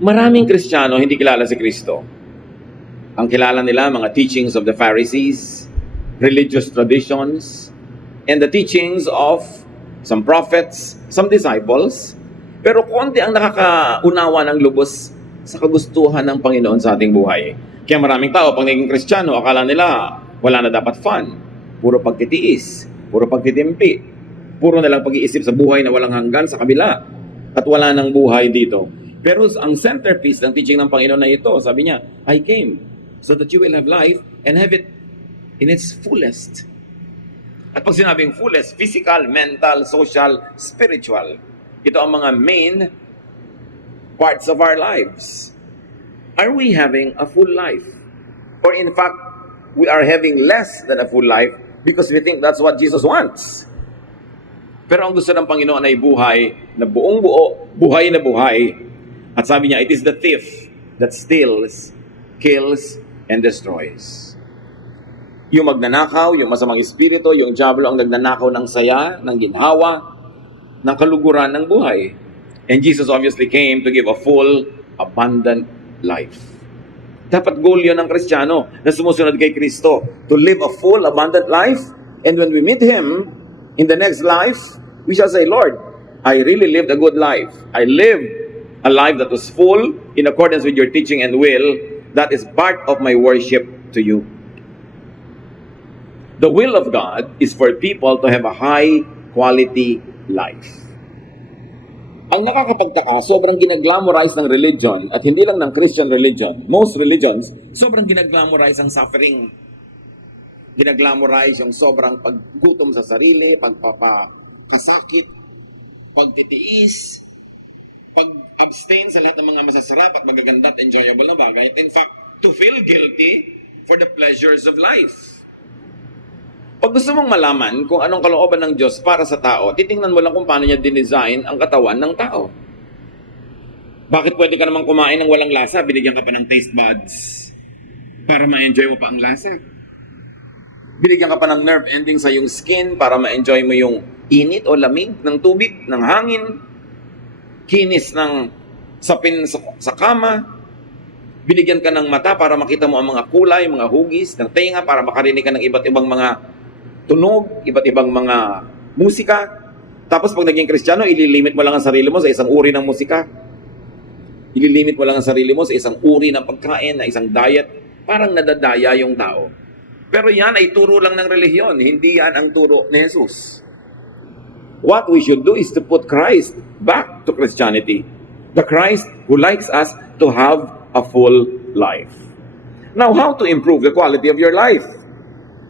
Maraming Kristiyano hindi kilala si Kristo. Ang kilala nila mga teachings of the Pharisees, religious traditions, and the teachings of some prophets, some disciples. Pero konti ang nakakaunawa ng lubos sa kagustuhan ng Panginoon sa ating buhay. Kaya maraming tao, pag naging Kristiyano, akala nila wala na dapat fun. Puro pagtitiis, puro pagtitimpi, puro na lang pag-iisip sa buhay na walang hanggan sa kabila. At wala nang buhay dito. Pero ang centerpiece ng teaching ng Panginoon na ito, sabi niya, I came so that you will have life and have it in its fullest. At pag sinabing fullest, physical, mental, social, spiritual. Ito ang mga main parts of our lives. Are we having a full life? Or in fact, we are having less than a full life because we think that's what Jesus wants. Pero ang gusto ng Panginoon ay buhay na buong buo, buhay na buhay. At sabi niya, it is the thief that steals, kills, and destroys. Yung magnanakaw, yung masamang espiritu, yung diablo ang nagnanakaw ng saya, ng ginhawa, ng kaluguran ng buhay. And Jesus obviously came to give a full, abundant life. Dapat goal yun ng Kristiyano na sumusunod kay Kristo, to live a full, abundant life. And when we meet Him in the next life, we shall say, Lord, I really lived a good life. I lived a life that was full in accordance with your teaching and will. That is part of my worship to you. The will of God is for people to have a high quality life. Ang nakakapagtaka, sobrang ginaglamorize ng religion, at hindi lang ng Christian religion, most religions, sobrang ginaglamorize ang suffering. Ginaglamorize yung sobrang paggutom sa sarili, pagpapakasakit, pagtitiis, pag-abstain sa lahat ng mga masasarap at magaganda at enjoyable na bagay. In fact, to feel guilty for the pleasures of life. Pag gusto mong malaman kung anong kalooban ng Diyos para sa tao, titingnan mo lang kung paano niya dinesign ang katawan ng tao. Bakit pwede ka namang kumain ng walang lasa, binigyan ka pa ng taste buds para ma-enjoy mo pa ang lasa? Binigyan ka pa ng nerve ending sa iyong skin para ma-enjoy mo yung init o lamig ng tubig, ng hangin, kinis ng sapin sa kama. Binigyan ka ng mata para makita mo ang mga kulay, mga hugis, ng tenga para makarinig ka ng iba't ibang mga tunog, iba't ibang mga musika. Tapos pag naging Kristiyano, ililimit mo lang ang sarili mo sa isang uri ng musika. Ililimit mo lang ang sarili mo sa isang uri ng pagkain, na isang diet. Parang nadadaya yung tao. Pero yan ay turo lang ng relihiyon, hindi yan ang turo ni Jesus. What we should do is to put Christ back to Christianity. The Christ who likes us to have a full life. Now, how to improve the quality of your life?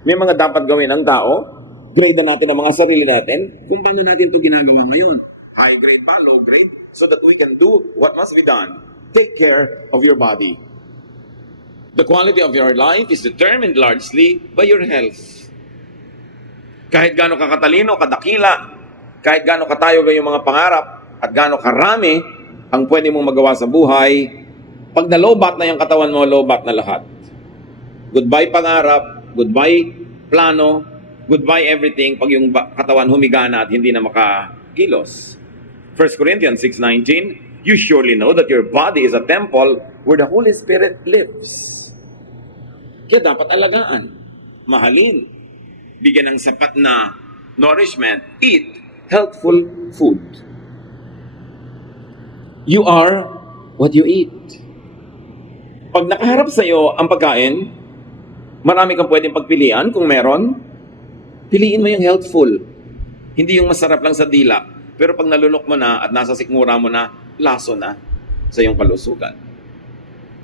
May mga dapat gawin ng tao. Grade na natin ang mga sarili natin. Kung paano natin ito ginagawa ngayon. High grade ba? Low grade? So that we can do what must be done. Take care of your body. The quality of your life is determined largely by your health. Kahit gaano ka katalino, kadakila, kahit gaano katayo yung mga pangarap, at gaano karami ang pwede mong magawa sa buhay, pag na-lowbat na yung katawan mo, lowbat na lahat. Goodbye pangarap, goodbye plano, goodbye everything pag yung katawan humiga na at hindi na makakilos. 1 Corinthians 6:19, you surely know that your body is a temple where the Holy Spirit lives. Kaya dapat alagaan, mahalin, bigyan ng sapat na nourishment, eat healthful food. You are what you eat. Pag nakaharap sa iyo ang pagkain, marami kang pwedeng pagpilian kung meron. Piliin mo yung healthful. Hindi yung masarap lang sa dila. Pero pag nalunok mo na at nasa sikmura mo na, laso na sa iyong kalusugan.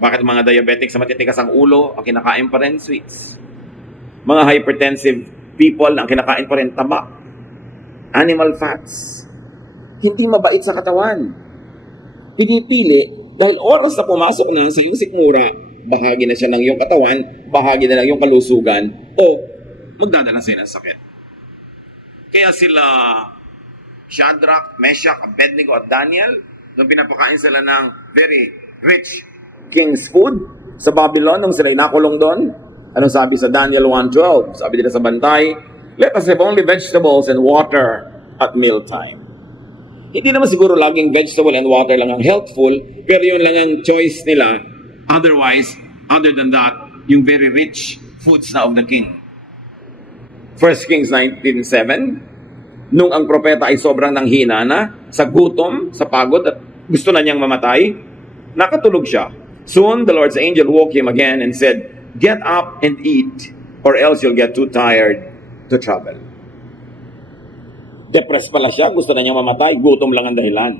Bakit mga diabetics sa matitikas ang ulo, ang kinakain pa rin sweets? Mga hypertensive people, ang kinakain pa rin taba, animal fats. Hindi mabait sa katawan. Pinipili dahil oras na pumasok na sa iyong sikmura, bahagi na siya ng iyong katawan, bahagi na ng iyong kalusugan, o magdadala sa'yo ng sakit. Kaya sila Shadrach, Meshach, Abednego at Daniel, nung pinapakain sila ng very rich king's food sa Babylon, nung sila inakulong doon, anong sabi sa Daniel 1:12? Sabi nila sa bantay, let us have only vegetables and water at mealtime. Hindi naman siguro laging vegetable and water lang ang healthful, pero yun lang ang choice nila. Otherwise, other than that, yung very rich foods na of the king. 1 Kings 19:7, nung ang propeta ay sobrang nanghina na, sa gutom, sa pagod, at gusto na niyang mamatay, nakatulog siya. Soon, the Lord's angel woke him again and said, "Get up and eat, or else you'll get too tired to travel." Depressed pala siya, gusto na niyang mamatay, gutom lang ang dahilan.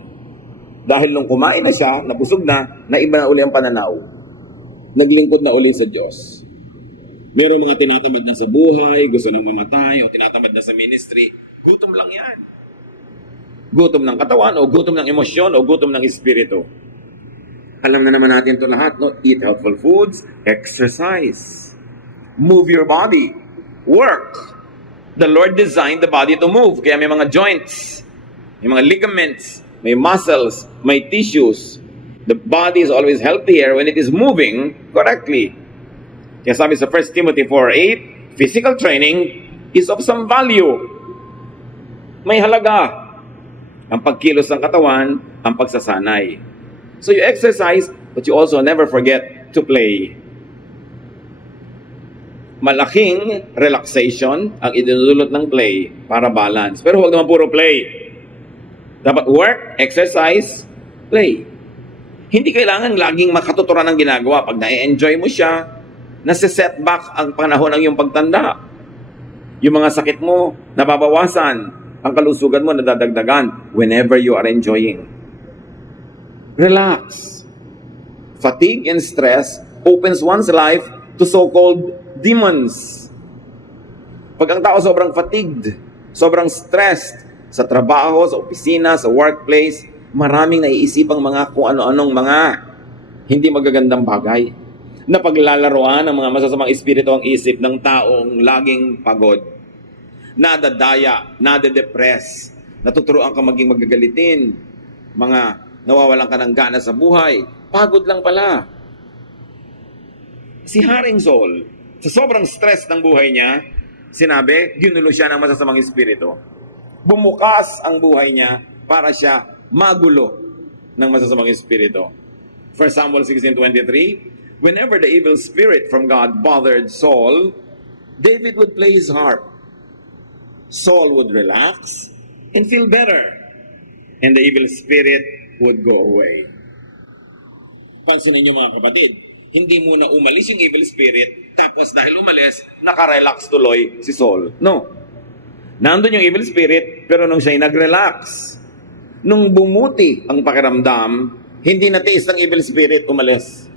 Dahil nung kumain na siya, nabusog na iba na uli ang pananaw. Naglingkod na uli sa Diyos. Merong mga tinatamad na sa buhay, gusto nang mamatay, o tinatamad na sa ministry. Gutom lang yan. Gutom ng katawan, o gutom ng emosyon, o gutom ng espiritu. Alam na naman natin ito lahat, no? Eat healthful foods, exercise, move your body, work. The Lord designed the body to move. Kaya may mga joints, may mga ligaments, may muscles, may tissues. The body is always healthier when it is moving correctly. Kaya sabi sa 1 Timothy 4:8, physical training is of some value. May halaga. Ang pagkilos ng katawan, ang pagsasanay. So you exercise, but you also never forget to play. Malaking relaxation ang idinudulot ng play para balance. Pero huwag naman puro play. Dapat work, exercise, play. Hindi kailangan laging makatuturan ang ginagawa. Pag na-enjoy mo siya, nasa-setback ang panahon ng iyong pagtanda. Yung mga sakit mo, nababawasan. Ang kalusugan mo, nadadagdagan whenever you are enjoying. Relax. Fatigue and stress opens one's life to so-called demons. Pag ang tao sobrang fatigued, sobrang stressed sa trabaho, sa opisina, sa workplace, maraming naiisipang mga kung ano-anong mga hindi magagandang bagay na paglalaroan ng mga masasamang espiritu ang isip ng taong laging pagod, nadadaya, nade-depress, natuturoan ka maging magagalitin, mga nawawalan ka ng gana sa buhay, pagod lang pala. Si Haring Saul, sa sobrang stress ng buhay niya, sinabi, ginulo siya ng masasamang espiritu. Bumukas ang buhay niya para siya magulo ng masasamang espiritu. 1 Samuel 16:23, whenever the evil spirit from God bothered Saul, David would play his harp. Saul would relax and feel better, and the evil spirit would go away. Pansinin niyo mga kapatid, hindi muna umalis yung evil spirit, tapos dahil umalis, nakarelax tuloy si Saul. No. Nandun yung evil spirit, pero nung siya'y nag-relax, nung bumuti ang pakiramdam, hindi natiis ng evil spirit, umalis.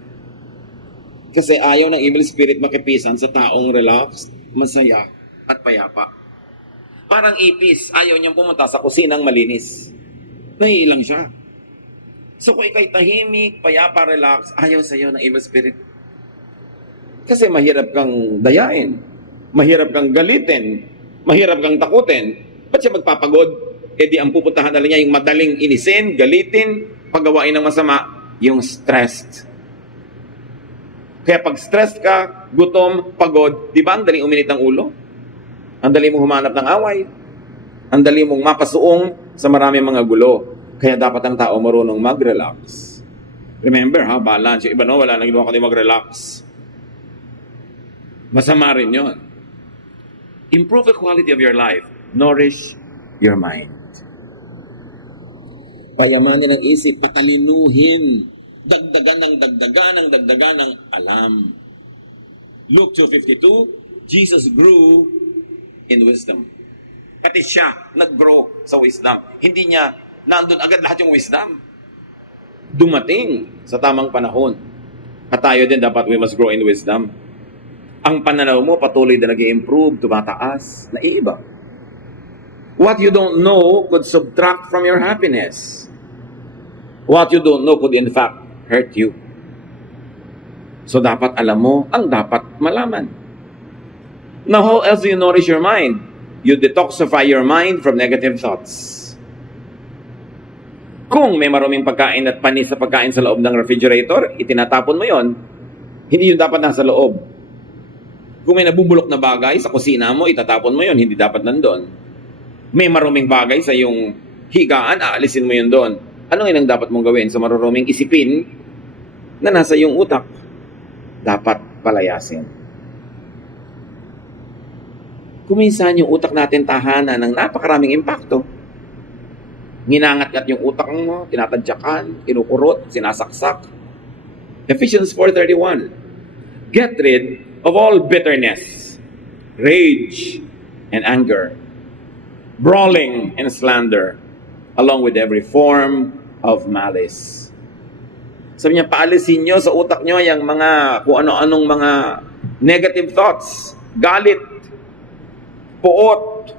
Kasi ayaw ng evil spirit makipisan sa taong relax, masaya, at payapa. Parang ipis, ayaw niyang pumunta sa kusinang malinis. Nahihilang siya. So kung ikaw'y tahimik, payapa, relax, ayaw sa'yo ng evil spirit. Kasi mahirap kang dayain, mahirap kang galitin, mahirap kang takutin. Ba't siya magpapagod? E di ang pupuntahan na niya yung madaling inisin, galitin, paggawain ng masama, yung stressed. Kaya pag stressed ka, gutom, pagod, di ba ang daling uminit ng ulo? Ang dali mong humanap ng away. Ang dali mong mapasuong sa maraming mga gulo. Kaya dapat ang tao marunong mag-relax. Remember ha, balance. Yung iba no, wala nang ginawa kundi mag-relax. Masama rin yun. Improve the quality of your life. Nourish your mind. Payamanin ang isip, patalinuhin. Dagdagan ng alam. Luke 2:52, Jesus grew in wisdom. Pati siya nag-grow sa wisdom. Hindi niya nandun agad lahat yung wisdom. Dumating sa tamang panahon. At tayo din dapat we must grow in wisdom. Ang pananaw mo patuloy na nag-i-improve, tumataas, naiiba. What you don't know could subtract from your happiness. What you don't know could in fact hurt you. So dapat alam mo ang dapat malaman. Now how else do you nourish your mind? You detoxify your mind from negative thoughts. Kung may maruming pagkain at panis sa pagkain sa loob ng refrigerator, itinatapon mo yon. Hindi yun dapat nasa loob. Kung may nabubulok na bagay sa kusina mo, itatapon mo yon. Hindi dapat nandun. May maruming bagay sa iyong higaan, aalisin mo yun doon. Ano ang dapat mong gawin sa maruruming isipin na nasa iyong utak? Dapat palayasin. Kuminsan yung utak natin tahanan ng napakaraming impakto. Nginangat-ngat yung utak mo, tinatadyakan, kinukurot, sinasaksak. Ephesians 4:31. Get rid of all bitterness, rage, and anger, brawling and slander, along with every form of malice. Sabi niya, paalisin nyo sa utak nyo yung mga kung ano-anong mga negative thoughts, galit, puot,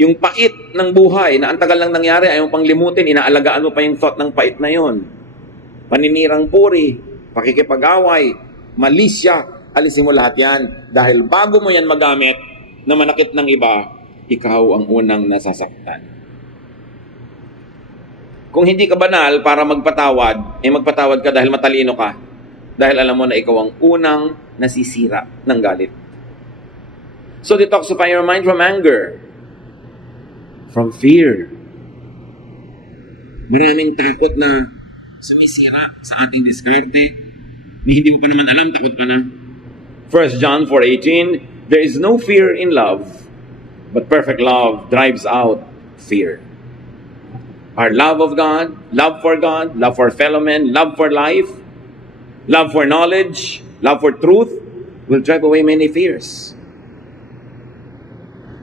yung pait ng buhay na ang tagal lang nangyari, ayaw pang limutin, inaalagaan mo pa yung thought ng pait na yon. Paninirang puri, pakikipag-away, malisya, alisin mo lahat yan. Dahil bago mo yan magamit na manakit ng iba, ikaw ang unang nasasaktan. Kung hindi ka banal para magpatawad, magpatawad ka dahil matalino ka. Dahil alam mo na ikaw ang unang nasisira ng galit. So detoxify your mind from anger, from fear. Maraming takot na sumisira sa ating diskarte. Hindi mo pa naman alam, takot pa na. 1 John 4:18, there is no fear in love, but perfect love drives out fear. Our love of God, love for fellow men, love for life, love for knowledge, love for truth will drive away many fears.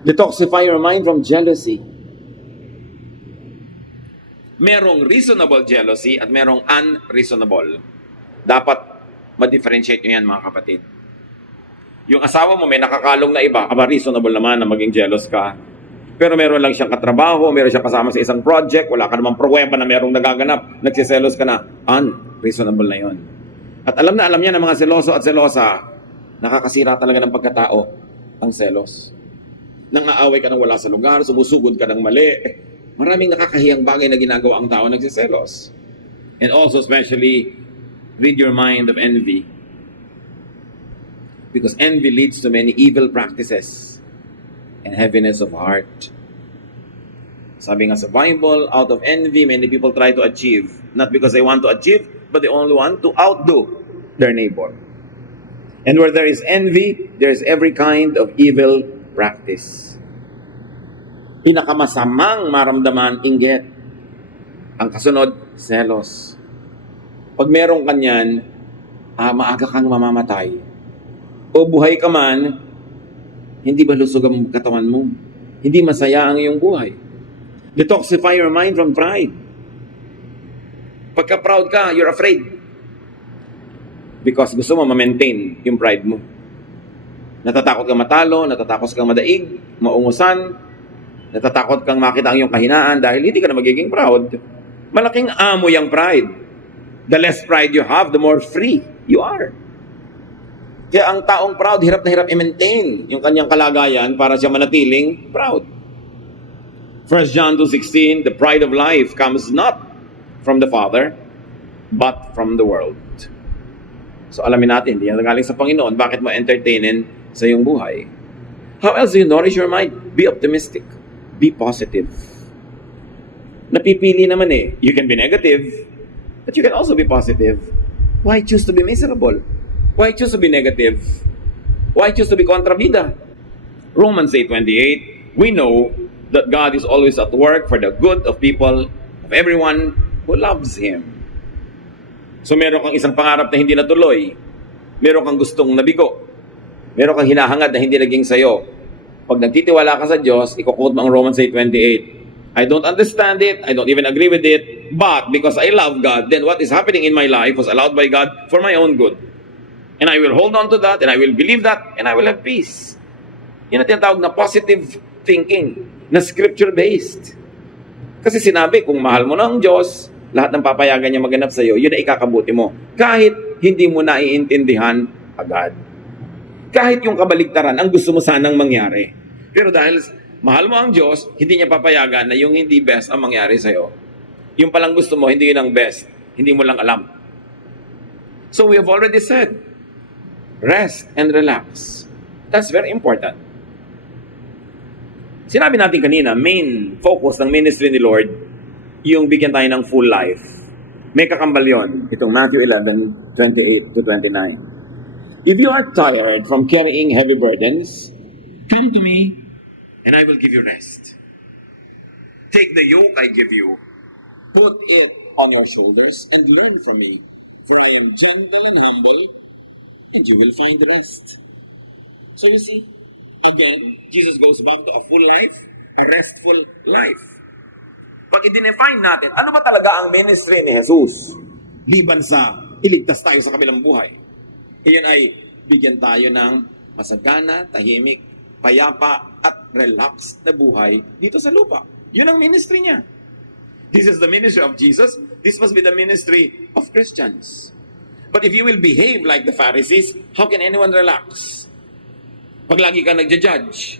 Detoxify your mind from jealousy. Merong reasonable jealousy at merong unreasonable. Dapat ma-differentiate nyo yan, mga kapatid. Yung asawa mo may nakakalong na iba, reasonable naman na maging jealous ka. Pero meron lang siyang katrabaho, meron siyang kasama sa isang project, wala ka namang pruweba na merong nagaganap, nagsiselos ka na, unreasonable na yon. At alam na alam niya ng mga seloso at selosa, nakakasira talaga ng pagkatao ang selos. Nang aaway ka ng wala sa lugar, sumusugod ka ng mali, maraming nakakahiyang bagay na ginagawa ang tao nagsiselos. And also especially, rid your mind of envy. Because envy leads to many evil practices and heaviness of heart. Sabi nga sa Bible, out of envy, many people try to achieve. Not because they want to achieve, but they only want to outdo their neighbor. And where there is envy, there is every kind of evil practice. Pinakamasamang maramdaman, inggit. Ang kasunod, selos. Pag meron kanyan, maaga kang mamamatay. O buhay ka man, hindi ba lusog ang katawan mo? Hindi masaya ang iyong buhay. Detoxify your mind from pride. Pagka proud ka, you're afraid. Because gusto mo ma-maintain yung pride mo. Natatakot kang matalo, natatakot kang madaig, maungusan, natatakot kang makita ang iyong kahinaan dahil hindi ka na magiging proud. Malaking amoy ang pride. The less pride you have, the more free you are. Kaya ang taong proud, hirap na hirap i-maintain yung kanyang kalagayan para siya manatiling proud. 1 John 2:16, the pride of life comes not from the Father, but from the world. So alamin natin, hindi yan galing sa Panginoon. Bakit mo entertainin sa iyong buhay? How else do you nourish your mind? Be optimistic. Be positive. Napipili naman You can be negative, but you can also be positive. Why choose to be miserable? Why choose to be negative? Why choose to be kontrabida? Romans 8:28, we know that God is always at work for the good of people, of everyone who loves Him. So meron kang isang pangarap na hindi natuloy. Meron kang gustong nabigo. Meron kang hinahangad na hindi naging sayo. Pag nagtitiwala ka sa Diyos, iko-quote mo ang Romans 8:28. I don't understand it, I don't even agree with it, but because I love God, then what is happening in my life was allowed by God for my own good. And I will hold on to that, and I will believe that, and I will have peace. Yan ang tinatawag na positive thinking, na scripture-based. Kasi sinabi, kung mahal mo na ang Diyos, lahat ng papayagan niya maganap sa iyo, yun ang ikakabuti mo. Kahit hindi mo naiintindihan agad. Kahit yung kabaligtaran, ang gusto mo sanang mangyari. Pero dahil mahal mo ang Diyos, hindi niya papayagan na yung hindi best ang mangyari sa iyo. Yung palang gusto mo, hindi yun ang best. Hindi mo lang alam. So we have already said, rest and relax. That's very important. Sinabi natin kanina, main focus ng ministry ni Lord, yung bigyan tayo ng full life. May kakambal yun, itong Matthew 11:28 to 29. If you are tired from carrying heavy burdens, come to me, and I will give you rest. Take the yoke I give you, put it on your shoulders, and learn from me, for I am gentle and humble, and you will find rest. So you see, again, Jesus goes back to a full life, a restful life. Pag i-define natin, ano ba talaga ang ministry ni Jesus? Liban sa iligtas tayo sa kabilang buhay. Iyon ay bigyan tayo ng masagana, tahimik, payapa, at relaxed na buhay dito sa lupa. Yun ang ministry niya. This is the ministry of Jesus. This must be the ministry of Christians. But if you will behave like the Pharisees, how can anyone relax? Pag lagi ka nagja-judge,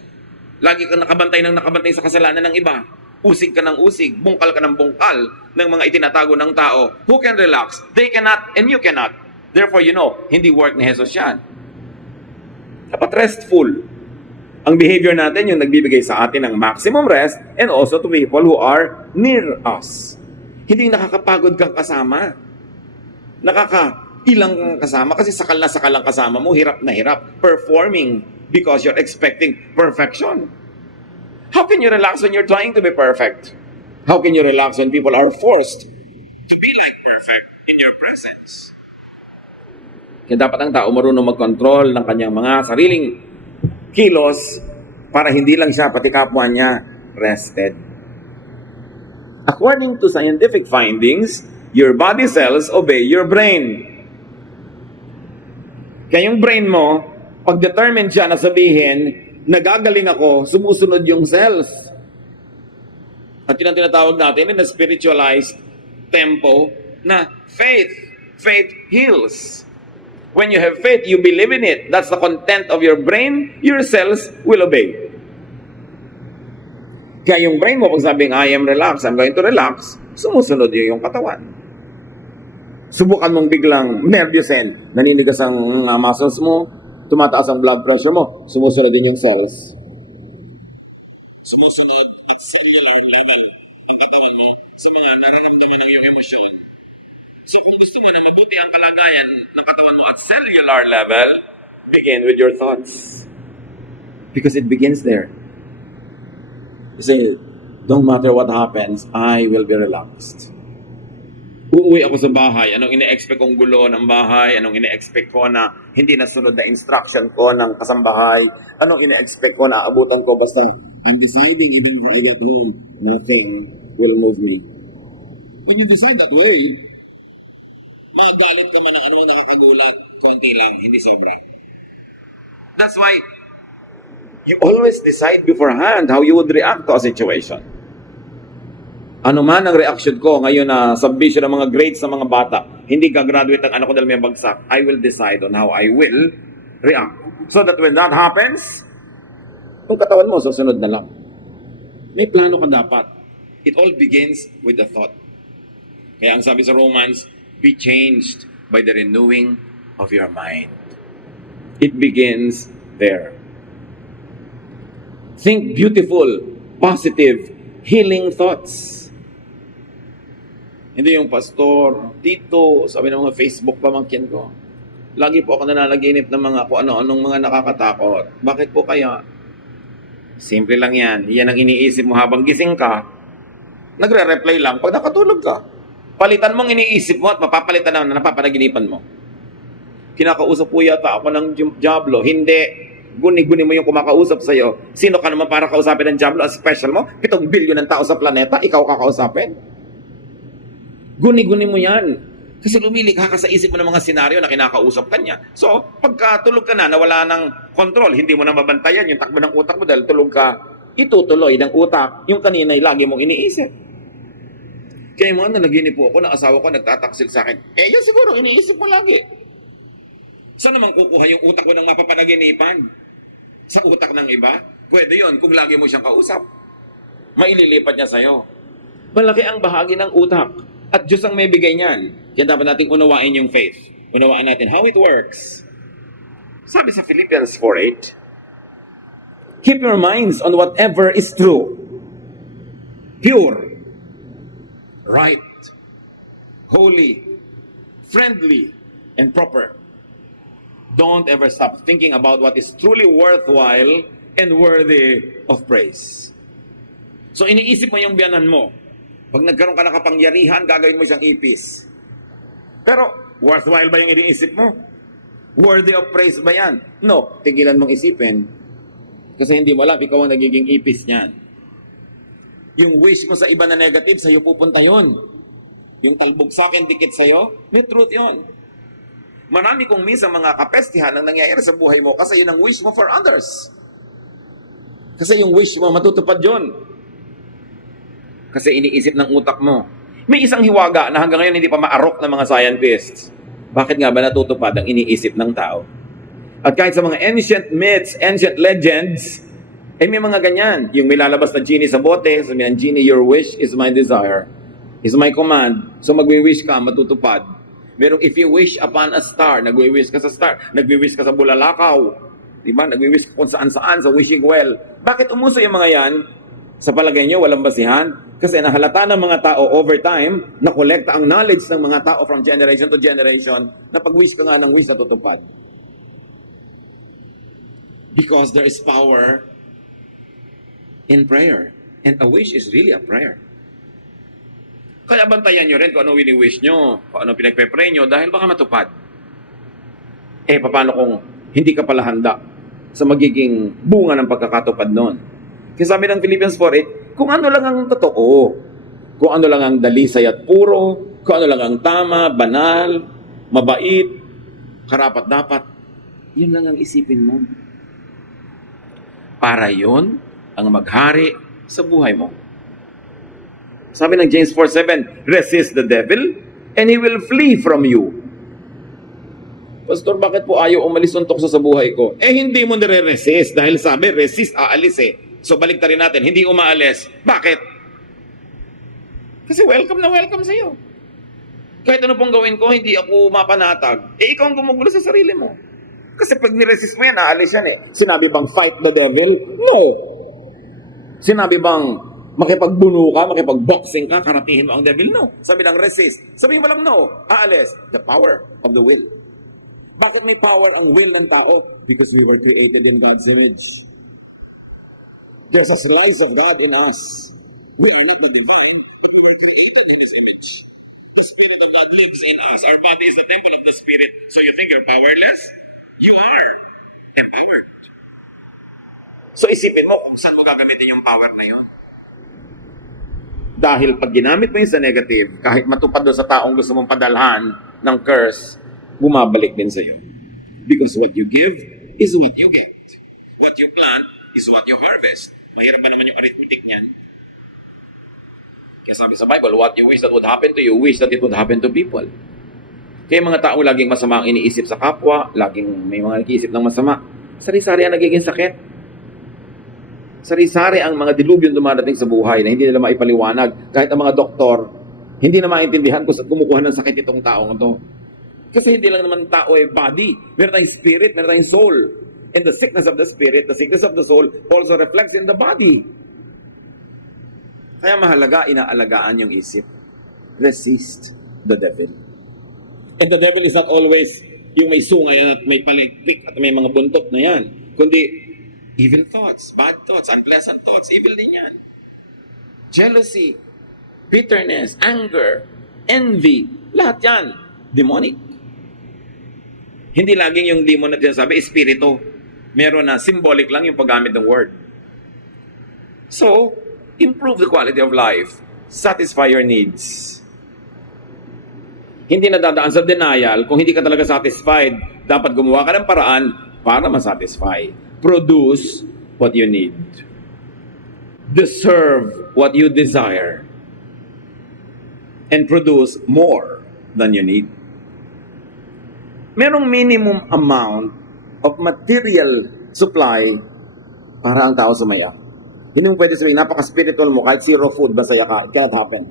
lagi ka nakabantay sa kasalanan ng iba, usig ka ng usig, bungkal ka ng bungkal ng mga itinatago ng tao, who can relax? They cannot and you cannot. Therefore, hindi work ni Jesus yan. Dapat restful. Ang behavior natin yung nagbibigay sa atin ng maximum rest and also to people who are near us. Hindi nakakapagod kang kasama. Nakakailang kang kasama kasi sakal na sakal ang kasama mo, hirap na hirap. Performing because you're expecting perfection. How can you relax when you're trying to be perfect? How can you relax when people are forced to be like perfect in your presence? Kaya dapat ang tao marunong mag-control ng kanyang mga sariling kilos para hindi lang siya, pati kapwa niya, rested. According to scientific findings, your body cells obey your brain. Kaya yung brain mo, pag determined siya na sabihin, nagagaling ako, sumusunod yung cells. At yun ang tinatawag natin in a spiritualized tempo na faith. Faith heals. When you have faith, you believe in it. That's the content of your brain. Your cells will obey. Kaya yung brain mo, pag sabing, I am relaxed, I'm going to relax, sumusunod yung katawan. Subukan mong biglang nervousin, naninigas ang muscles mo, tumataas ang blood pressure mo, sumusunod din yung cells. Sumusunod at cellular level ang katawan mo sa mga nararamdaman ng iyong emosyon. So kung gusto mo na mabuti ang kalagayan ng katawan mo at cellular level, begin with your thoughts. Because it begins there. You say, don't matter what happens, I will be relaxed. Uuwi ako sa bahay, anong ine-expect kong gulo ng bahay, anong ine-expect ko na hindi nasunod na instruction ko ng kasambahay, anong ine-expect ko na abutan ko, basta I'm deciding even when I get home, nothing will move me. When you decide that way, magalit ka man ng ano nakakagulat, konti lang, hindi sobra. That's why you always decide beforehand how you would react to a situation. Ano man ang reaction ko ngayon na submission ng mga grades sa mga bata, hindi ka-graduate ang anak ko dahil may bagsak, I will decide on how I will react. So that when that happens, yung katawan mo, susunod na lang. May plano ka dapat. It all begins with the thought. Kaya ang sabi sa Romans, be changed by the renewing of your mind. It begins there. Think beautiful, positive, healing thoughts. Hindi yung pastor, tito, sabi ng mga Facebook pamangkin ko. Lagi po ako nananaginip ng mga kung ano-anong mga nakakatakot. Bakit po kaya? Simple lang yan. Yan ang iniisip mo habang gising ka. Nagre-reply lang pag nakatulog ka. Palitan mong iniisip mo at mapapalitan na napapanaginipan mo. Kinakausap po yata ako ng Diablo. Hindi. Guni-guni mo yung kumakausap sa'yo. Sino ka naman para kausapin ng Diablo? Ang special mo? 7 bilyon ng tao sa planeta, ikaw kakausapin? Guni-guni mo yan. Kasi lumilikha ka sa isip mo ng mga senaryo na kinakausap ka niya. So, pagkatulog ka na, nawala ng control, hindi mo na mabantayan yung takbo ng utak mo dahil tulog ka, itutuloy ng utak yung kanina'y lagi mong iniisip. Kaya mga nanaginip po ako na asawa ko nagtataksil sa akin. Yan siguro, iniisip mo lagi. Saan naman kukuha yung utak mo ng mapapanaginipan? Sa utak ng iba? Pwede yon kung lagi mo siyang kausap. Maililipat niya sa'yo. Malaki ang bahagi ng utak. At Diyos ang may bigay niyan. Kaya dapat natin unawain yung faith. Unawaan natin how it works. Sabi sa Philippians 4:8, Keep your minds on whatever is true, pure, right, holy, friendly, and proper. Don't ever stop thinking about what is truly worthwhile and worthy of praise. So iniisip mo yung biyanan mo. Pag nagkaroon ka ng kapangyarihan, gagawin mo isang ipis. Pero worthwhile ba yung iniisip mo? Worthy of praise ba yan? No, tigilan mong isipin. Kasi hindi mo alam, ikaw ang nagiging ipis niyan. Yung wish mo sa iba na negative, sa'yo pupunta yon. Yung talbog sa akin, dikit sa'yo, may truth yon. Marami kong minsan mga kapestihan ang nangyayari sa buhay mo kasi yun ang wish mo for others. Kasi yung wish mo, matutupad yon. Kasi iniisip ng utak mo. May isang hiwaga na hanggang ngayon hindi pa maarok ng mga scientists. Bakit nga ba natutupad ang iniisip ng tao? At kahit sa mga ancient myths, ancient legends, ay may mga ganyan. Yung may lalabas na genie sa bote, sabi ng genie, your wish is my desire, is my command. So magwi-wish ka, matutupad. Merong if you wish upon a star, nagwi-wish ka sa star. Nagwi-wish ka sa bulalakaw. Diba? Nagwi-wish ka kung saan-saan, sa wishing well. Bakit umuso yung mga yan? Sa palagay nyo, walang basihan? Kasi nahalata ng mga tao over time, nakolekta ang knowledge ng mga tao from generation to generation, na pag-wish ka nga ng wish, natutupad. Because there is power in prayer. And a wish is really a prayer. Kaya bantayan nyo rin kung ano wini-wish nyo, kung ano pinagpe-pray nyo, dahil baka matupad. Paano kung hindi ka pala handa sa magiging bunga ng pagkakatupad nun? Kasi sabi ng Philippians 4:8, kung ano lang ang totoo, kung ano lang ang dalisay at puro, kung ano lang ang tama, banal, mabait, karapat-dapat, yun lang ang isipin mo. Para yun ang maghari sa buhay mo. Sabi ng James 4:7, resist the devil and he will flee from you. Pastor, bakit po ayaw umalis ng tukso sa buhay ko? Hindi mo nire-resist dahil sabi, resist, aalis So balik rin natin, hindi umaalis. Bakit? Kasi welcome na welcome sa'yo. Kahit ano pong gawin ko, hindi ako mapanatag. Ikaw ang gumugulo sa sarili mo. Kasi pag niresist mo yan, aalis yan Sinabi bang fight the devil? No. Sinabi bang makipagbuno ka, makipagboxing ka, karatihin mo ang devil? No. Sabi lang resist. Sabi mo lang no. Aalis. The power of the will. Bakit may power ang will ng tao? Because we were created in God's image. There's a slice of God in us. We are not the divine, but we were created in His image. The Spirit of God lives in us. Our body is the temple of the Spirit. So you think you're powerless? You are empowered. So isipin mo kung saan mo gagamitin yung power na yun. Dahil pag ginamit mo yun sa negative, kahit matupad doon sa taong gusto mong padalhan ng curse, bumabalik din sa iyo. Because what you give is what you get. What you plant is what you harvest. Mahirap ba naman yung arithmetic niyan? Kaya sabi sa Bible, what you wish that would happen to you, wish that it would happen to people. Kaya mga tao laging masama ang iniisip sa kapwa, laging may mga nag-iisip ng masama. Sari-sari ang nagiging sakit. Sari-sari ang mga dilubyo dumadating sa buhay na hindi nila maipaliwanag. Kahit ang mga doktor, hindi na maintindihan kung kumukuha ng sakit itong taong ito. Kasi hindi lang naman tao body. Meron tayong spirit, meron tayong soul. And the sickness of the spirit, the sickness of the soul, also reflects in the body. Kaya mahalaga, inaalagaan yung isip. Resist the devil. And the devil is not always yung may sungay at may palikpik at may mga buntot na yan. Kundi, evil thoughts, bad thoughts, unpleasant thoughts, evil din yan. Jealousy, bitterness, anger, envy, lahat yan, demonic. Hindi laging yung demon na sinasabi, espiritu. Meron na symbolic lang yung paggamit ng word. So, improve the quality of life. Satisfy your needs. Hindi na dadaan sa denial kung hindi ka talaga satisfied. Dapat gumawa ka ng paraan para masatisfy. Produce what you need. Deserve what you desire. And produce more than you need. Merong minimum amount of material supply para ang tao sumaya. Hindi mo pwede sabihin, napaka-spiritual mo, kahit zero food, masaya ka. It cannot happen.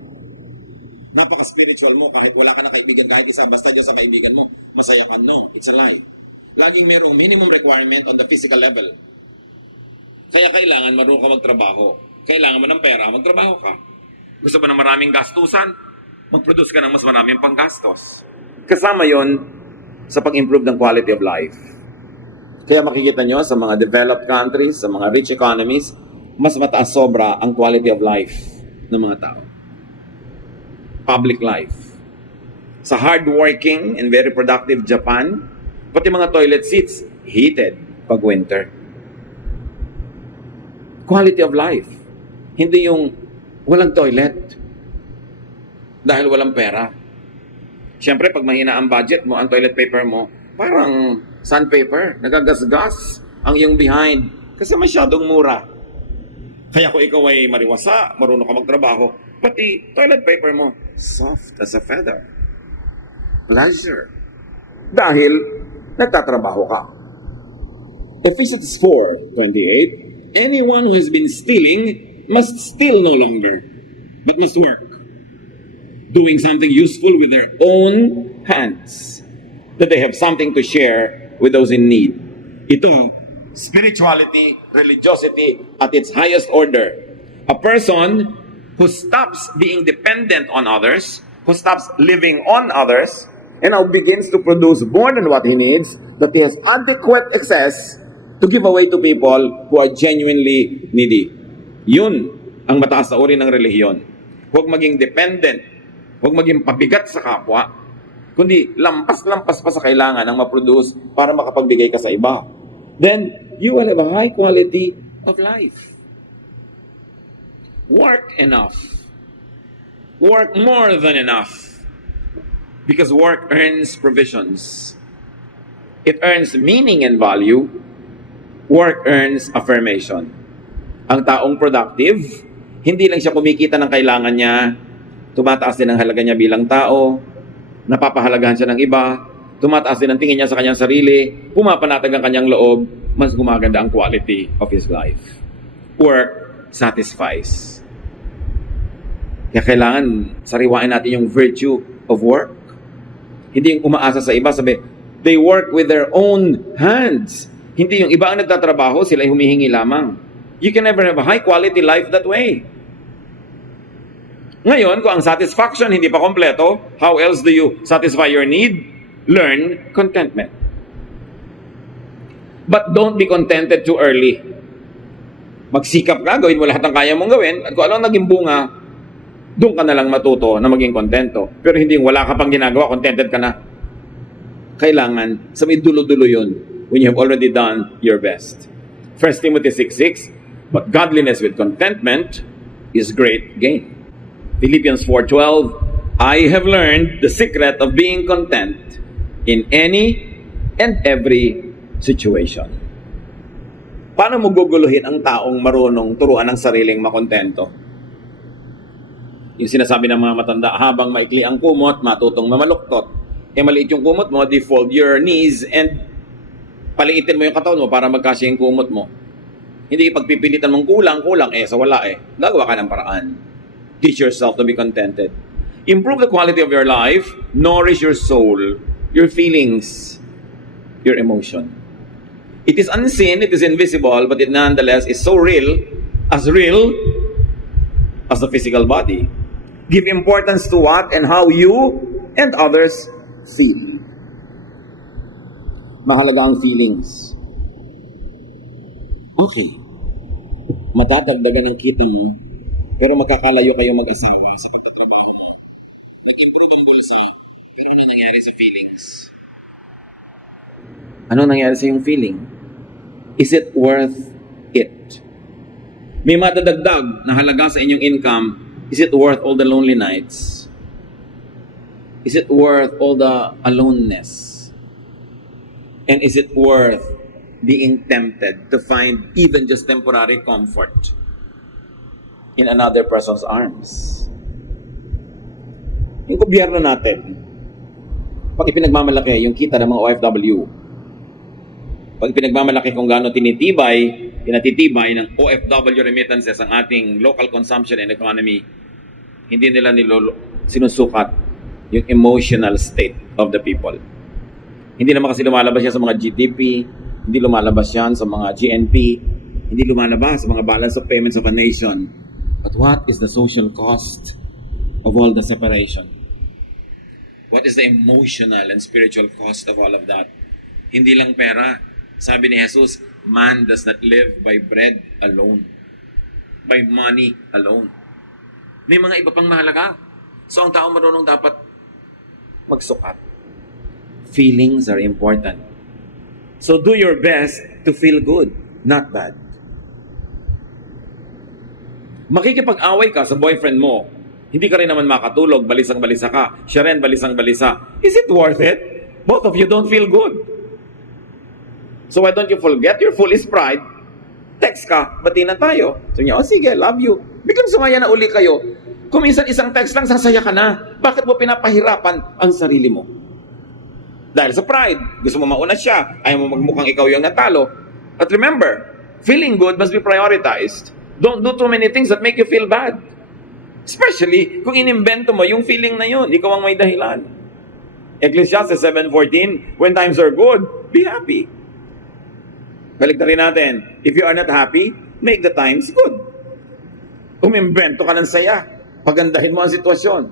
Napaka-spiritual mo, kahit wala ka na kaibigan, kahit isa, basta Diyos sa kaibigan mo, masaya ka. No, it's a lie. Laging merong minimum requirement on the physical level. Kaya kailangan marunong ka magtrabaho. Kailangan mo ng pera, magtrabaho ka. Gusto mo ng maraming gastusan? Mag-produce ka ng mas maraming panggastos. Kasama yon sa pag-improve ng quality of life. Kaya makikita nyo sa mga developed countries, sa mga rich economies, mas mataas sobra ang quality of life ng mga tao. Public life. Sa hardworking and very productive Japan, pati mga toilet seats, heated pag winter. Quality of life. Hindi yung walang toilet dahil walang pera. Siyempre, pag mahina ang budget mo, ang toilet paper mo, parang sandpaper, nagagasgas ang iyong behind kasi masyadong mura. Kaya kung ikaw ay mariwasa, marunong ka magtrabaho, pati toilet paper mo, soft as a feather. Pleasure. Dahil nagtatrabaho ka. Ephesians 4:28, anyone who has been stealing must steal no longer, but must work, doing something useful with their own hands, that they have something to share with those in need. Ito, spirituality, religiosity at its highest order. A person who stops being dependent on others, who stops living on others, and now begins to produce more than what he needs, that he has adequate excess to give away to people who are genuinely needy. Yun ang mataas na uri ng relihiyon. Huwag maging dependent, huwag maging pabigat sa kapwa, kundi lampas-lampas pa sa kailangan ng ma-produce para makapagbigay ka sa iba. Then, you will have a high quality of life. Work enough. Work more than enough. Because work earns provisions. It earns meaning and value. Work earns affirmation. Ang taong productive, hindi lang siya kumikita ng kailangan niya, tumataas din ang halaga niya bilang tao, napapahalagahan siya ng iba, tumataas din ang tingin niya sa kanyang sarili, pumapanatag ang kanyang loob, mas gumaganda ang quality of his life. Work satisfies. Kaya kailangan sariwain natin yung virtue of work. Hindi yung umaasa sa iba, sabi, they work with their own hands. Hindi yung iba ang nagtatrabaho, sila ay humihingi lamang. You can never have a high quality life that way. Ngayon, kung ang satisfaction hindi pa kompleto, how else do you satisfy your need? Learn contentment. But don't be contented too early. Magsikap ka, gawin mo lahat ng kaya mong gawin, at kung ano ang naging bunga, doon ka na lang matuto na maging kontento. Pero hindi yung wala ka pang ginagawa, contented ka na. Kailangan, sa may dulo-dulo yun, when you have already done your best. 1 Timothy 6:6, but godliness with contentment is great gain. Philippians 4:12, I have learned the secret of being content in any and every situation. Paano mo guguluhin ang taong marunong turuan ng sariling makontento? Yung sinasabi ng mga matanda, habang maikli ang kumot, matutong mamaluktot. Eh maliit yung kumot mo, defold your knees and paliitin mo yung katawan mo para magkasya yung kumot mo. Hindi pagpipilitan mong kulang, sa wala eh. Gagawa ka ng paraan. Teach yourself to be contented. Improve the quality of your life. Nourish your soul, your feelings, your emotion. It is unseen, it is invisible, but it nonetheless is so real as the physical body. Give importance to what and how you and others feel. Mahalaga ang feelings. Okay. Matatagdagan ang kita mo, pero magkakalayo kayo mag-asawa sa pagtatrabaho mo. Nag-improve ang bulsa, pero ano nangyari sa feelings? Ano nangyari sa iyong feeling? Is it worth it? May madadagdag na halaga sa inyong income. Is it worth all the lonely nights? Is it worth all the aloneness? And is it worth being tempted to find even just temporary comfort in another person's arms? Yung gobyerno natin, pag ipinagmamalaki yung kita ng mga OFW, pag ipinagmamalaki kung gaano pinatitibay ng OFW remittances ang ating local consumption and economy, hindi nila sinusukat yung emotional state of the people. Hindi naman kasi lumalabas yan sa mga GDP, hindi lumalabas yan sa mga GNP, hindi lumalabas sa mga balance of payments of a nation. But what is the social cost of all the separation? What is the emotional and spiritual cost of all of that? Hindi lang pera. Sabi ni Jesus, man does not live by bread alone, by money alone. May mga iba pang mahalaga. So ang tao marunong dapat magsukat. Feelings are important. So do your best to feel good, not bad. Makikipag-away ka sa boyfriend mo, hindi ka rin naman makatulog, balisang-balisa ka, siya rin balisang-balisa. Is it worth it? Both of you don't feel good. So why don't you forget your foolish pride? Text ka, bati na tayo. Sabi niya, oh sige, love you. Biglang sumaya na uli kayo. Kung minsan isang text lang, sasaya ka na. Bakit mo pinapahirapan ang sarili mo? Dahil sa pride, gusto mo mauna siya, ayaw mo magmukhang ikaw yung natalo. But remember, feeling good must be prioritized. Don't do too many things that make you feel bad. Especially kung inimbento mo yung feeling na yun, ikaw ang may dahilan. Ecclesiastes 7:14, when times are good, be happy. Balik na rin natin, if you are not happy, make the times good. Umimbento ka ng saya, pagandahin mo ang sitwasyon.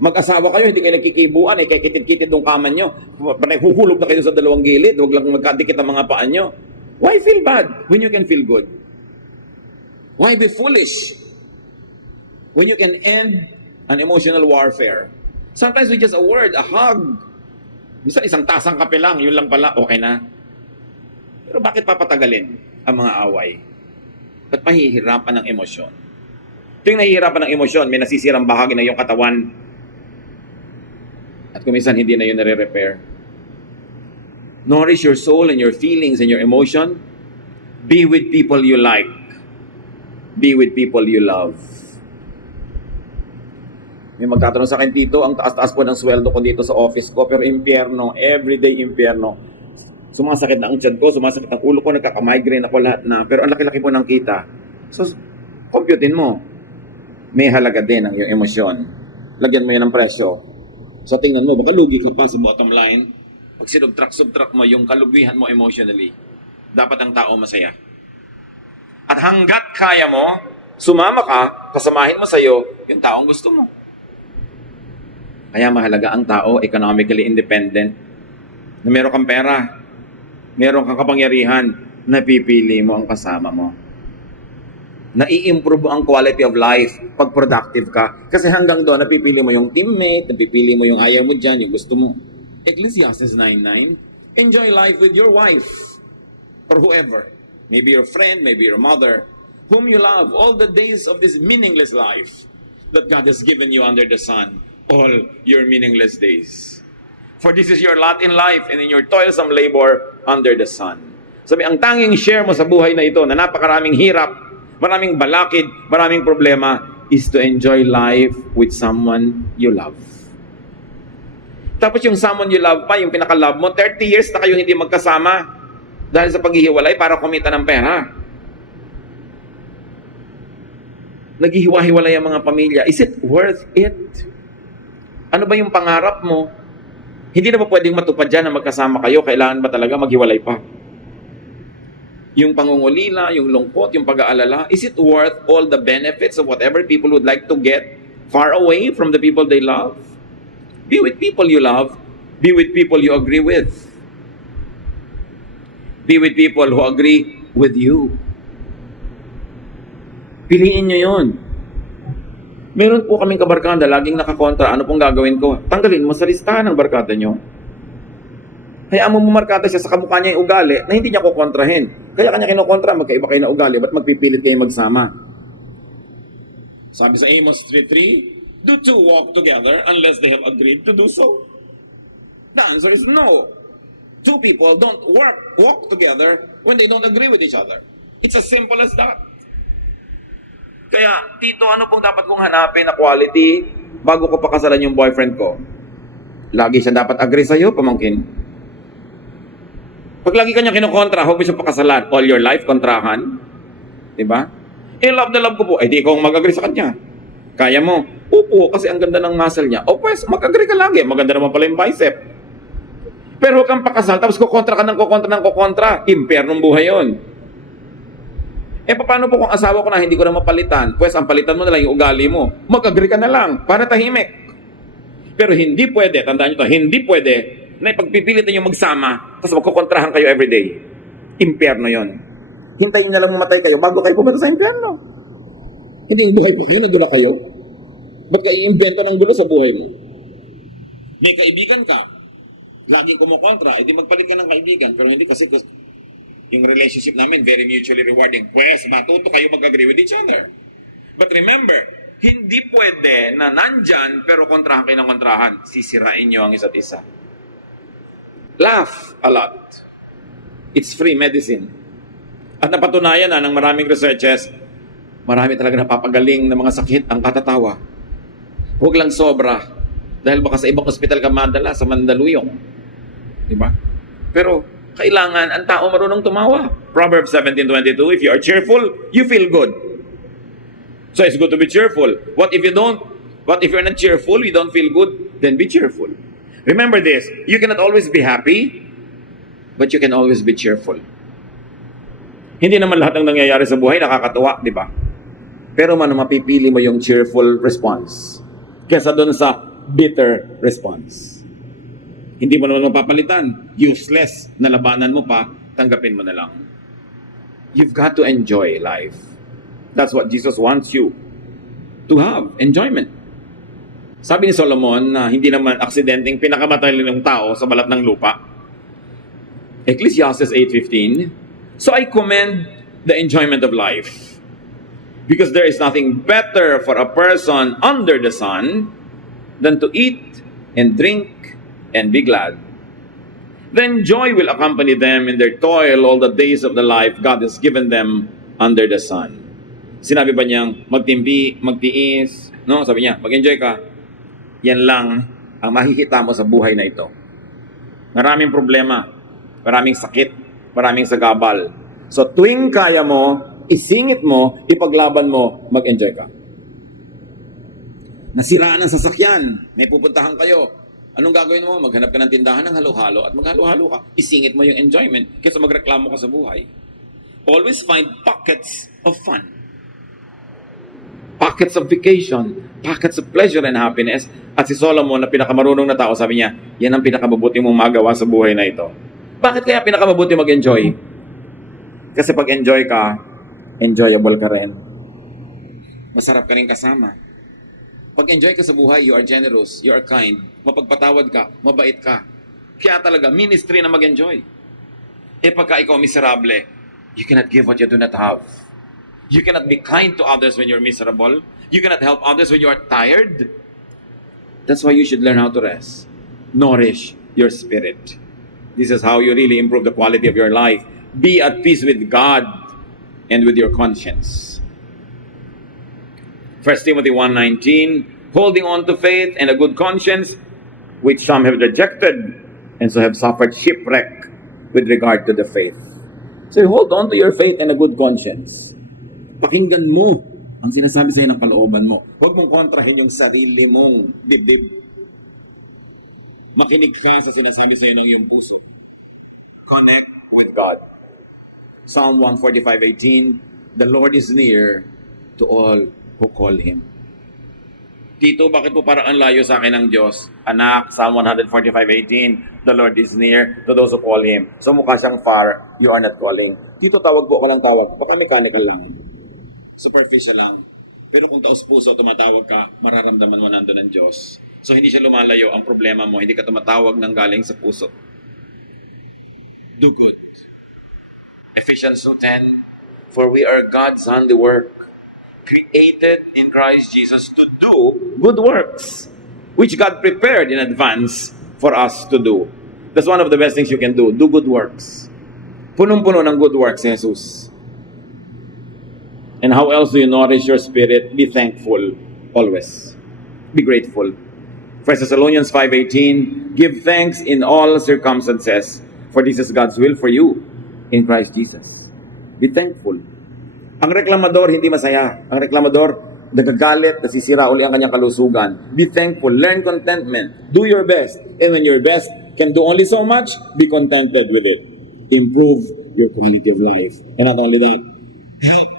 Mag-asawa kayo, hindi kayo nagkikibuan, kaya kitid-kitid ng kaman nyo. Huhulog na kayo sa dalawang gilid, huwag lang magkadikit ang mga paan nyo. Why feel bad when you can feel good? Why be foolish when you can end an emotional warfare? Sometimes with just a word, a hug. Minsan isang tasang kape lang, yun lang pala, okay na. Pero bakit papatagalin ang mga away? Ba't mahihirapan ng emosyon? Tuwing nahihirapan ng emosyon, may nasisirang bahagi ng iyong katawan. At kung minsan hindi na yun nare-repair. Nourish your soul and your feelings and your emotion. Be with people you like. Be with people you love. May magtatanong sa akin, Tito, ang taas-taas po ng sweldo ko dito sa office ko, pero impyerno, everyday impyerno. Sumasakit na ang tiyan ko, sumasakit ang ulo ko, nagkaka-migraine ako lahat na, pero ang laki-laki po ng kita. So, computein mo. May halaga din ang iyong emosyon. Lagyan mo yan ng presyo. So, tingnan mo, baka lugi ka pa sa bottom line. Pag sinubtract mo yung kalugihan mo emotionally, dapat ang tao masaya. At hanggat kaya mo, sumama ka, kasamahin mo sa'yo yung taong gusto mo. Kaya mahalaga ang tao economically independent. Na meron kang pera, meron kang kapangyarihan, napipili mo ang kasama mo. Nai-improve ang quality of life pag productive ka. Kasi hanggang doon, napipili mo yung teammate, napipili mo yung ayaw mo dyan, yung gusto mo. Ecclesiastes 9:9, enjoy life with your wife or whoever. Maybe your friend, maybe your mother, whom you love all the days of this meaningless life that God has given you under the sun, all your meaningless days. For this is your lot in life and in your toilsome labor under the sun. Sabi, ang tanging share mo sa buhay na ito na napakaraming hirap, maraming balakid, maraming problema, is to enjoy life with someone you love. Tapos yung someone you love pa, yung pinaka-love mo, 30 years na kayo hindi magkasama dahil sa paghihiwalay para kumita ng pera. Naghihiwa-hiwalay ang mga pamilya. Is it worth it? Ano ba yung pangarap mo? Hindi na ba pwedeng matupad dyan na magkasama kayo? Kailangan ba talaga maghiwalay pa? Yung pangungulila, yung lungkot, yung pag-aalala, is it worth all the benefits of whatever people would like to get far away from the people they love? Be with people you love. Be with people you agree with. Be with people who agree with you. Piliin nyo yun. Meron po kaming kabarkada, laging nakakontra. Ano pong gagawin ko? Tanggalin mo sa listahan ng barkada nyo. Hayaan mo markada siya sa kamukha niya yung ugali na hindi niya kukontrahin. Kaya kanya kinukontra, magkaiba kayo na ugali. Ba't magpipilit kayo magsama? Sabi sa Amos 3:3, do two walk together unless they have agreed to do so? The answer is no. Two people don't walk together when they don't agree with each other. It's as simple as that. Kaya, Tito, ano pong dapat kong hanapin na quality bago ko pakasalan yung boyfriend ko? Lagi siya dapat agree sa'yo, pamangkin. Pag lagi kanya kinukontra, huwag mo siya pakasalan. All your life, kontrahan. Diba? Love na love ko po. Di ikaw mag-agree sa kanya. Kaya mo. Upo, kasi ang ganda ng muscle niya. O pues, mag-agree ka lagi. Maganda naman pala yung bicep. Pero huwag kang pakasal, tapos kukontra ka ng kukontra. Impernong buhay yon. Paano po kung asawa ko na hindi ko na mapalitan? Pues, ang palitan mo na lang yung ugali mo. Mag-agree ka na lang para tahimik. Pero hindi pwede, tandaan nyo to, hindi pwede na ipagpipilit ninyo magsama tapos magkukontrahan kayo everyday. Impyerno yon. Hintayin na lang mamatay kayo bago kayo pumunta sa impyerno. Hindi yung buhay po kayo, nandun na kayo. Ba't ka i-invento ng gulo sa buhay mo? May kaibigan ka, laging kumukontra, edi magpalit ka ng kaibigan. Pero hindi kasi yung relationship namin very mutually rewarding. Pues, matuto kayo mag-agree with each other. But remember, hindi pwede na nandyan pero kontrahan kayo ng kontrahan. Sisirain nyo ang isa't isa. Laugh a lot. It's free medicine. At napatunayan na ng maraming researches, marami talaga napapagaling ng mga sakit ang katatawa. Huwag lang sobra. Dahil baka sa ibang ospital ka madala, sa Mandaluyong. Diba? Pero, kailangan ang tao marunong tumawa. Proverbs 17:22, if you are cheerful, you feel good. So it's good to be cheerful. What if you don't? What if you're not cheerful, you don't feel good? Then be cheerful. Remember this, you cannot always be happy, but you can always be cheerful. Hindi naman lahat ng nangyayari sa buhay nakakatuwa, di ba? Pero mapipili mo yung cheerful response kesa doon sa bitter response. Hindi mo naman mapapalitan. Useless na labanan mo pa, tanggapin mo na lang. You've got to enjoy life. That's what Jesus wants you to have. Enjoyment. Sabi ni Solomon na hindi naman aksidenteng pinakamatalino ng tao sa balat ng lupa. Ecclesiastes 8:15, so I commend the enjoyment of life, because there is nothing better for a person under the sun than to eat and drink and be glad. Then joy will accompany them in their toil all the days of the life God has given them under the sun. Sinabi ba niyang magtimpi, magtiis, no? Sabi niya, mag-enjoy ka. Yan lang ang makikita mo sa buhay na ito. Maraming problema, maraming sakit, maraming sagabal. So tuwing kaya mo, isingit mo, ipaglaban mo, mag-enjoy ka. Nasiraan ang sasakyan, may pupuntahan kayo. Anong gagawin mo? Maghanap ka ng tindahan ng halo-halo at maghalo-halo ka. Isingit mo yung enjoyment kaysa magreklamo ka sa buhay. Always find pockets of fun. Pockets of vacation, pockets of pleasure and happiness. At si Solomon na pinakamarunong na tao, sabi niya, yan ang pinakamabuti mong magawa sa buhay na ito. Bakit kaya pinakamabuti mag-enjoy? Kasi pag enjoy ka, enjoyable ka rin. Masarap ka rin kasama. Pag enjoy ka sa buhay, you are generous, you are kind, mapagpatawad ka, mabait ka. Kaya talaga, ministry na mag-enjoy. Pagka ikaw miserable, you cannot give what you do not have. You cannot be kind to others when you're miserable. You cannot help others when you are tired. That's why you should learn how to rest. Nourish your spirit. This is how you really improve the quality of your life. Be at peace with God and with your conscience. 1 Timothy 1:19, holding on to faith and a good conscience, which some have rejected, and so have suffered shipwreck with regard to the faith. So hold on to your faith and a good conscience. Pakinggan mo ang sinasabi sa iyo ng kalooban mo. Huwag mong kontrahin yung sarili mong dibdib. Makinig ka sa sinasabi sa iyo ng iyong puso. Connect with God. Psalm 145:18, the Lord is near to all who call Him. Tito, bakit po parang ang layo sa akin ng Diyos? Anak, Psalm 145:18, the Lord is near to those who call Him. So mukha siyang far, you are not calling. Tito, tawag po ka lang tawag. Baka mechanical lang. Superficial lang. Pero kung taos puso tumatawag ka, mararamdaman mo nandun ng Diyos. So hindi siya lumalayo ang problema mo. Hindi ka tumatawag ng galing sa puso. Do good. Ephesians 2:10, for we are God's handiwork, created in Christ Jesus to do good works, which God prepared in advance for us to do. That's one of the best things you can do. Do good works. Punong-puno ng good works si Jesus. And how else do you nourish your spirit? Be thankful always. Be grateful. 1 Thessalonians 5:18, give thanks in all circumstances, for this is God's will for you in Christ Jesus. Be thankful. Ang reklamador hindi masaya. Ang reklamador nagagalit, nasisira uli ang kanyang kalusugan. Be thankful. Learn contentment. Do your best. And when your best can do only so much, be contented with it. Improve your quality of life. And not only that, help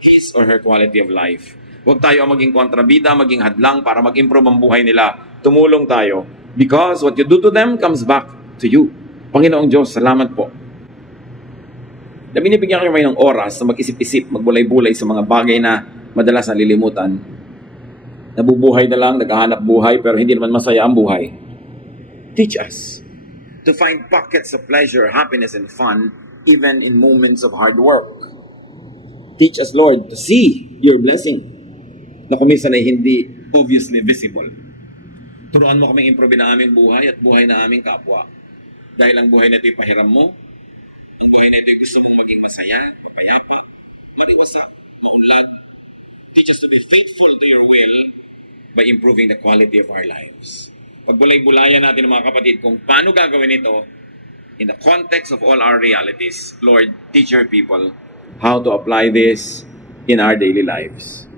his or her quality of life. Huwag tayo ang maging kontrabida, maging hadlang para mag-improve ang buhay nila. Tumulong tayo. Because what you do to them comes back to you. Panginoong Diyos, salamat po. Na binibigyan kayo ng oras na mag-isip-isip, magbulay-bulay sa mga bagay na madalas nalilimutan. Nabubuhay na lang, naghahanap buhay, pero hindi naman masaya ang buhay. Teach us to find pockets of pleasure, happiness, and fun, even in moments of hard work. Teach us, Lord, to see your blessing na kuminsan ay hindi obviously visible. Turuan mo kaming improve na aming buhay at buhay na aming kapwa. Dahil ang buhay na ito'y pahiram mo, ang buhay na ito'y gusto mong maging masaya, papayapa, maliwasak, maunlad. Teach us to be faithful to your will by improving the quality of our lives. Pagbulay-bulayan natin mga kapatid kung paano gagawin ito in the context of all our realities. Lord, teach your people how to apply this in our daily lives.